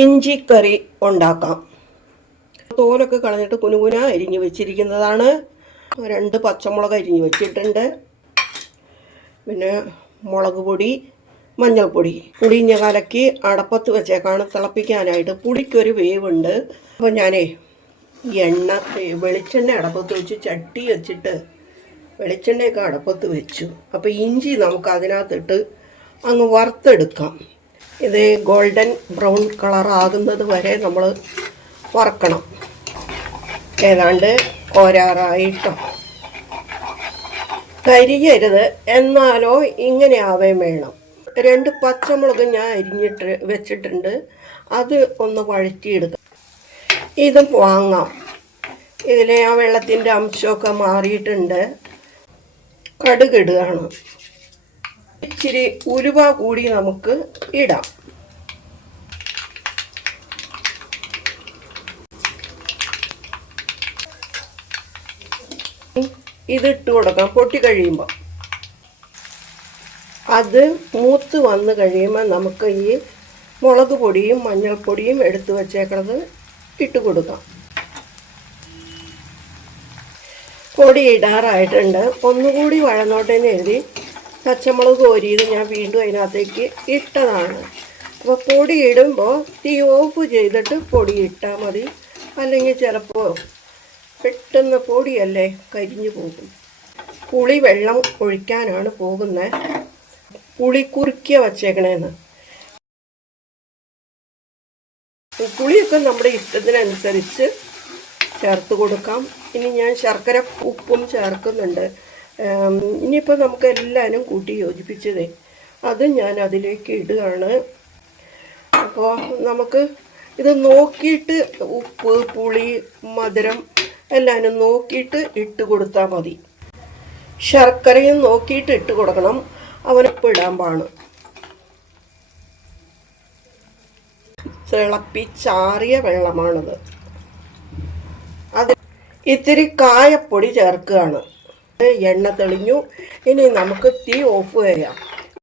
ഇഞ്ചിക്കറി ഉണ്ടാക്കാം. തോലൊക്കെ കളഞ്ഞിട്ട് കുനുകുന അരിഞ്ഞ് വെച്ചിരിക്കുന്നതാണ്. രണ്ട് പച്ചമുളക് അരിഞ്ഞ് വെച്ചിട്ടുണ്ട്. പിന്നെ മുളക് പൊടി മഞ്ഞൾപ്പൊടി. പുളിഞ്ഞ കലക്കി അടപ്പത്ത് വെച്ചേക്കാണ് തിളപ്പിക്കാനായിട്ട്. പുളിക്കൊരു വേവുണ്ട്. അപ്പോൾ ഞാനേ എണ്ണ വെളിച്ചെണ്ണ അടപ്പത്ത് വെച്ച് ചട്ടി വെച്ചിട്ട് വെളിച്ചെണ്ണയൊക്കെ അടപ്പത്ത് വെച്ചു. അപ്പോൾ ഇഞ്ചി നമുക്ക് അതിനകത്തിട്ട് അങ്ങ് വറുത്തെടുക്കാം. ഇത് ഗോൾഡൻ ബ്രൗൺ കളർ ആകുന്നത് വരെ നമ്മൾ വറക്കണം. ഏതാണ്ട് കോരാറായിട്ടോ കരിയരുത് എന്നാലോ ഇങ്ങനെ ആവേം വേണം. രണ്ട് പച്ചമുളക് ഞാൻ അരിഞ്ഞിട്ട് വെച്ചിട്ടുണ്ട്. അത് ഒന്ന് വഴറ്റിയെടുക്കാം. ഇതും വാങ്ങാം. ഇതിലെ ആ വെള്ളത്തിന്റെ അംശമൊക്കെ മാറിയിട്ടുണ്ട്. കടുകിടുകയാണ് ഇച്ചിരി ഉലുവ കൂടി നമുക്ക് ഇടാം. ഇതിട്ട് കൊടുക്കാം പൊട്ടി കഴിയുമ്പോൾ അത് മൂത്ത് വന്ന് കഴിയുമ്പോൾ നമുക്ക് ഈ മുളക് പൊടിയും മഞ്ഞൾപ്പൊടിയും എടുത്തു വച്ചേക്കണത് ഇട്ട് കൊടുക്കാം. പൊടി ഇടാറായിട്ടുണ്ട്. ഒന്നുകൂടി വഴന്നോട്ടേന്ന് എഴുതി പച്ചമുളക് കോരിയത് ഞാൻ വീണ്ടും അതിനകത്തേക്ക് ഇട്ടതാണ്. അപ്പോൾ പൊടി ഇടുമ്പോൾ തീ ഓഫ് ചെയ്തിട്ട് പൊടി ഇട്ടാൽ മതി. അല്ലെങ്കിൽ ചിലപ്പോൾ പെട്ടെന്ന് പൊടിയല്ലേ കരിഞ്ഞു പോകും. പുളി വെള്ളം ഒഴിക്കാനാണ് പോകുന്നത് പുളി കുറുക്കിയ വച്ചേക്കണേന്ന്. പുളിയൊക്കെ നമ്മുടെ ഇഷ്ടത്തിനനുസരിച്ച് ചേർത്ത് കൊടുക്കാം. ഇനി ഞാൻ ശർക്കര ഉപ്പും ചേർക്കുന്നുണ്ട്. ഇനിയിപ്പോൾ നമുക്ക് എല്ലാവരും കൂട്ടി യോജിപ്പിച്ചതേ. അത് ഞാൻ അതിലേക്ക് ഇടുകയാണ്. അപ്പോൾ നമുക്ക് ഇത് നോക്കിയിട്ട് ഉപ്പ് പുളി മധുരം എല്ലാവരും നോക്കിയിട്ട് ഇട്ട് കൊടുത്താൽ മതി. ശർക്കരയും നോക്കിയിട്ട് ഇട്ട് കൊടുക്കണം. അവനൊപ്പം ഇടാൻ പാണ് തിളപ്പിച്ചാറിയ വെള്ളമാണിത്. അത് ഇത്തിരി കായപ്പൊടി ചേർക്കുകയാണ്. എണ്ണ തെളിഞ്ഞു. ഇനി നമുക്ക് തീ ഓഫ് ചെയ്യാം.